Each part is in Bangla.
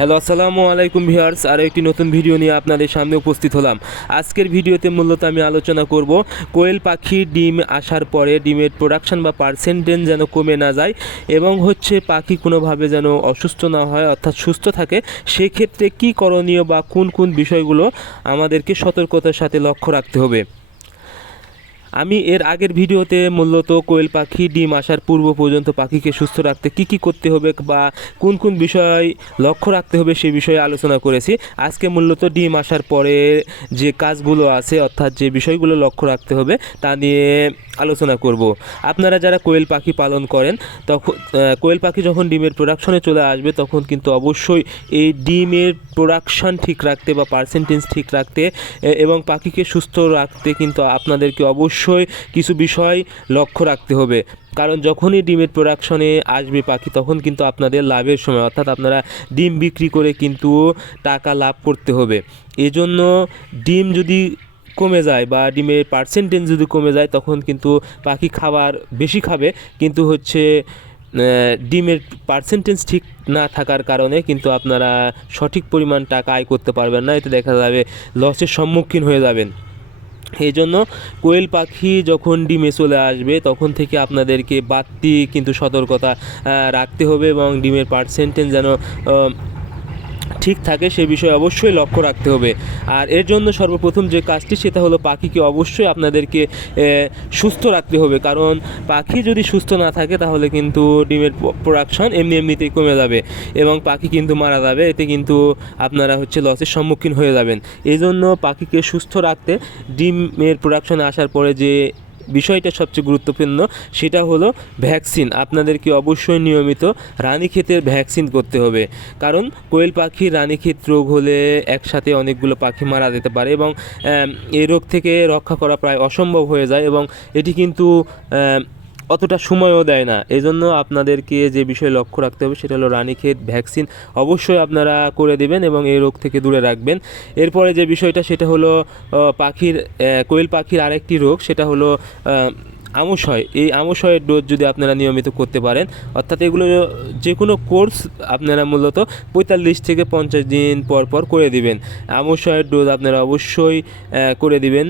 হ্যালো আসসালামু আলাইকুম ভিউয়ার্স, আরও একটি নতুন ভিডিও নিয়ে আপনাদের সামনে উপস্থিত হলাম। আজকের ভিডিওতে মূলত আমি আলোচনা করব কোয়েল পাখির ডিম আসার পরে ডিমের প্রোডাকশন বা পার্সেন্টেজ যেন কমে না যায় এবং পাখি কোনোভাবে যেন অসুস্থ না হয়, অর্থাৎ সুস্থ থাকে। সেক্ষেত্রে কী করণীয় বা কোন কোন বিষয়গুলো আমাদেরকে সতর্কতার সাথে লক্ষ্য রাখতে হবে। আমি এর আগের ভিডিওতে মূলত কোয়েল পাখি ডিম আসার পূর্ব পর্যন্ত পাখিকে সুস্থ রাখতে কী করতে হবে বা কোন কোন বিষয় লক্ষ্য রাখতে হবে সেই বিষয়ে আলোচনা করেছি। আজকে মূলত ডিম আসার পরে যে কাজগুলো আছে, অর্থাৎ যে বিষয়গুলো লক্ষ্য রাখতে হবে তা নিয়ে আলোচনা করব। আপনারা যারা কোয়েল পাখি পালন করেন, তখন কোয়েল পাখি যখন ডিমের প্রোডাকশনে চলে আসবে তখন কিন্তু অবশ্যই এই ডিমের প্রোডাকশন ঠিক রাখতে বা পার্সেন্টেজ ঠিক রাখতে এবং পাখিকে সুস্থ রাখতে কিন্তু আপনাদেরকে অবশ্যই কিছু বিষয় লক্ষ্য রাখতে হবে। কারণ যখনই ডিমের প্রোডাকশনে আসবে পাখি তখন কিন্তু আপনাদের লাভের সময়, অর্থাৎ আপনারা ডিম বিক্রি করে কিন্তু টাকা লাভ করতে হবে। এজন্য ডিম যদি কমে যায় বা ডিমের পার্সেন্টেজ যদি কমে যায় তখন কিন্তু পাখি খাবার বেশি খাবে, কিন্তু ডিমের পার্সেন্টেজ ঠিক না থাকার কারণে কিন্তু আপনারা সঠিক পরিমাণ টাকা আয় করতে পারবেন না। এতে দেখা যাবে লসের সম্মুখীন হয়ে যাবেন। এই জন্য কোয়েল পাখি যখন ডিমে চলে আসবে তখন থেকে আপনাদেরকে বাড়তি কিন্তু সতর্কতা রাখতে হবে এবং ডিমের পার্সেন্টেজ যেন ঠিক থাকে সে বিষয়ে অবশ্যই লক্ষ্য রাখতে হবে। আর এর জন্য সর্বপ্রথম যে কাজটি সেটা হলো পাখিকে অবশ্যই আপনাদেরকে সুস্থ রাখতে হবে। কারণ পাখি যদি সুস্থ না থাকে তাহলে কিন্তু ডিমের প্রোডাকশন এমনিতেই কমে যাবে এবং পাখি কিন্তু মারা যাবে। এতে কিন্তু আপনারা লসের সম্মুখীন হয়ে যাবেন। এই জন্য পাখিকে সুস্থ রাখতে ডিমের প্রোডাকশনে আসার পরে যে বিষয়টা সবচেয়ে গুরুত্বপূর্ণ সেটা হলো ভ্যাকসিন। আপনাদেরকে অবশ্যই নিয়মিত রানীক্ষেতের ভ্যাকসিন করতে হবে। কারণ কোয়েল পাখির রানীক্ষেত রোগ হলে একসাথে অনেকগুলো পাখি মারা যেতে পারে এবং এই রোগ থেকে রক্ষা করা প্রায় অসম্ভব হয়ে যায় এবং এটি কিন্তু অতটা সময়ও দেয় না। এজন্য আপনাদেরকে যে বিষয়ে লক্ষ্য রাখতে হবে সেটা হলো রানীক্ষেত ভ্যাকসিন অবশ্যই আপনারা করে দেবেন এবং এই রোগ থেকে দূরে রাখবেন। এরপরে যে বিষয়টা সেটা হলো কোয়েল পাখির আরেকটি রোগ, সেটা হলো আমাশয়। এই আমাশয়ের ডোজ যদি আপনারা নিয়মিত করতে পারেন, অর্থাৎ এগুলো যে কোনো কোর্স আপনারা মূলত 45 থেকে 50 দিন পর করে দিবেন। আমাশয়ের ডোজ আপনারা অবশ্যই করে দিবেন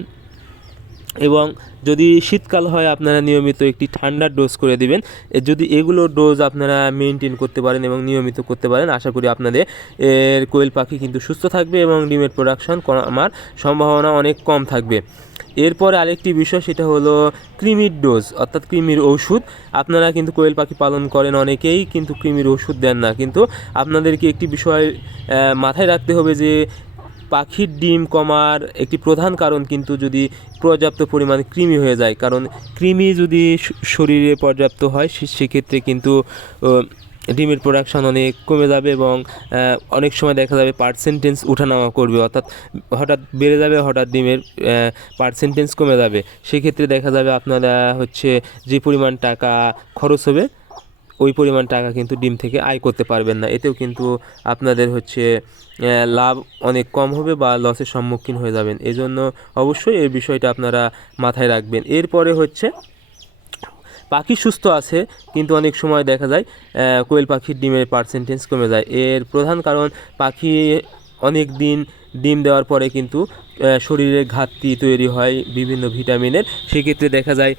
এবং যদি শীতকাল হয় আপনারা নিয়মিত একটি ঠান্ডার ডোজ করে দিবেন। যদি এগুলো ডোজ আপনারা মেনটেন করতে পারেন এবং নিয়মিত করতে পারেন, আশা করি আপনাদের কোয়েল পাখি কিন্তু সুস্থ থাকবে এবং ডিমের প্রোডাকশন কমার সম্ভাবনা অনেক কম থাকবে। এরপরে আরেকটি বিষয় সেটা হলো কৃমির ডোজ, অর্থাৎ কৃমির ওষুধ। আপনারা কিন্তু কোয়েল পাখি পালন করেন অনেকেই কিন্তু কৃমির ওষুধ দেন না, কিন্তু আপনাদেরকে একটি বিষয় মাথায় রাখতে হবে যে পাখির ডিম কমার একটি প্রধান কারণ কিন্তু যদি পর্যাপ্ত পরিমাণ কৃমি হয়ে যায়। কারণ কৃমি যদি শরীরে পর্যাপ্ত হয় সেক্ষেত্রে কিন্তু ডিমের প্রোডাকশান অনেক কমে যাবে এবং অনেক সময় দেখা যাবে পার্সেন্টেজ ওঠানামা করবে, অর্থাৎ হঠাৎ বেড়ে যাবে, হঠাৎ ডিমের পার্সেন্টেজ কমে যাবে। সেক্ষেত্রে দেখা যাবে আপনারা যে পরিমাণ টাকা খরচ হবে ওই পরিমাণ টাকা কিন্তু ডিম থেকে আয় করতে পারবেন না। এতেও কিন্তু আপনাদের লাভ অনেক কম হবে বা লসের সম্মুখীন হয়ে যাবেন। এই জন্য অবশ্যই এই বিষয়টা আপনারা মাথায় রাখবেন। এরপরে পাখি সুস্থ আছে কিন্তু অনেক সময় দেখা যায় কোয়েল পাখির ডিমের পার্সেন্টেজ কমে যায়। এর প্রধান কারণ পাখি অনেক দিন ডিম দেওয়ার পরে কিন্তু শরীরে ঘাটতি তৈরি হয় বিভিন্ন ভিটামিনের। সেক্ষেত্রে দেখা যায়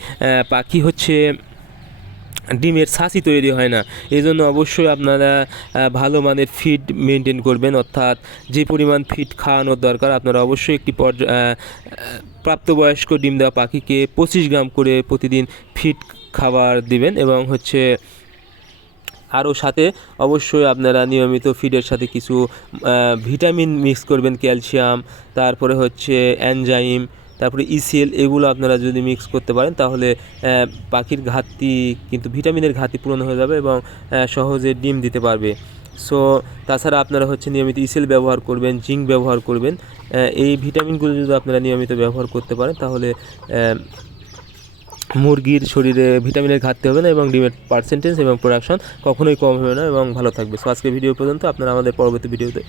পাখি ডিমের ছাঁচি তৈরি হয় না। এই জন্য অবশ্যই আপনারা ভালো মানের ফিড মেনটেন করবেন, অর্থাৎ যে পরিমাণ ফিড খাওয়ানোর দরকার আপনারা অবশ্যই একটি প্রাপ্তবয়স্ক ডিম দেওয়া পাখিকে 25 গ্রাম করে প্রতিদিন ফিড খাবার দিবেন এবং আরও সাথে অবশ্যই আপনারা নিয়মিত ফিডের সাথে কিছু ভিটামিন মিক্স করবেন, ক্যালসিয়াম, তারপরে এনজাইম, তারপরে ইসিএল, এগুলো আপনারা যদি মিক্স করতে পারেন তাহলে পাখির ঘাটতি কিন্তু ভিটামিনের ঘাটতি পূরণ হয়ে যাবে এবং সহজে ডিম দিতে পারবে। তাছাড়া আপনারা নিয়মিত ইসিএল ব্যবহার করবেন, জিঙ্ক ব্যবহার করবেন। এই ভিটামিনগুলো যদি আপনারা নিয়মিত ব্যবহার করতে পারেন তাহলে মুরগির শরীরে ভিটামিনের ঘাটতি হবে না এবং ডিমের পার্সেন্টেজ এবং প্রোডাকশন কখনোই কম হবে না এবং ভালো থাকবে। আজকে ভিডিও পর্যন্ত। আপনারা আমাদের পরবর্তী ভিডিওতে